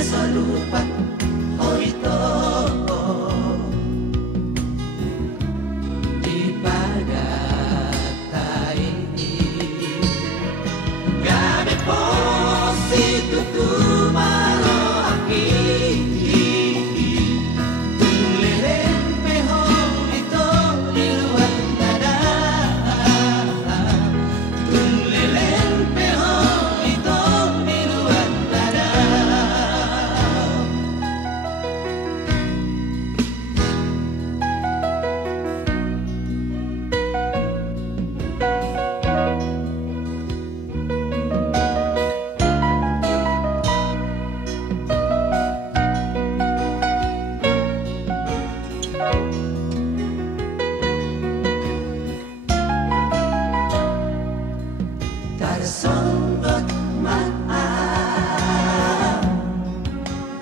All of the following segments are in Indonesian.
nasa lupa't o ito. Di pagkatayin gamit po si tutumalo aking tulirin pehong ito liluwat na daan. Tulirin pehong ito liluwat na daan. Tersonggok maaf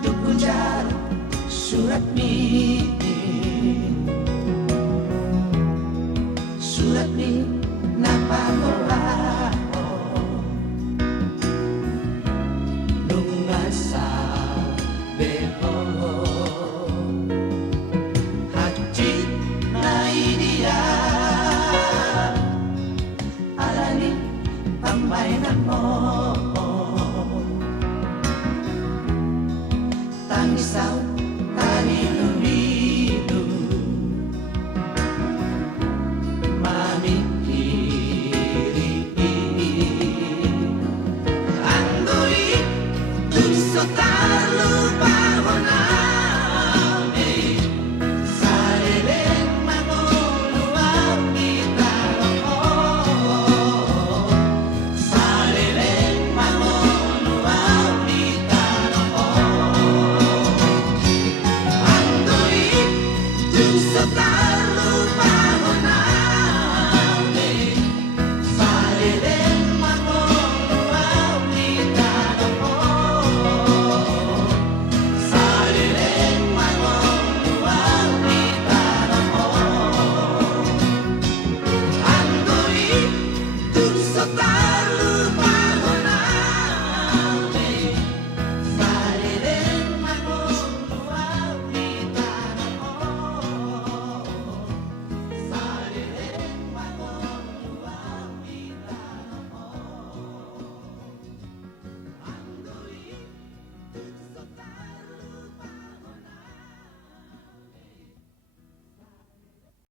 Dukunjar surat mi napagawa ko nung nasabi ko hajit na idiya alani pambayanan mo tangisaw tali lumilu mamikiri ang guli gusto talupa ko namin sariling manguluwang kita ako. Sa talupa ko namin sariling manguluwang kita ako. Sariling manguluwang kita ako. Ang tuwid dun sa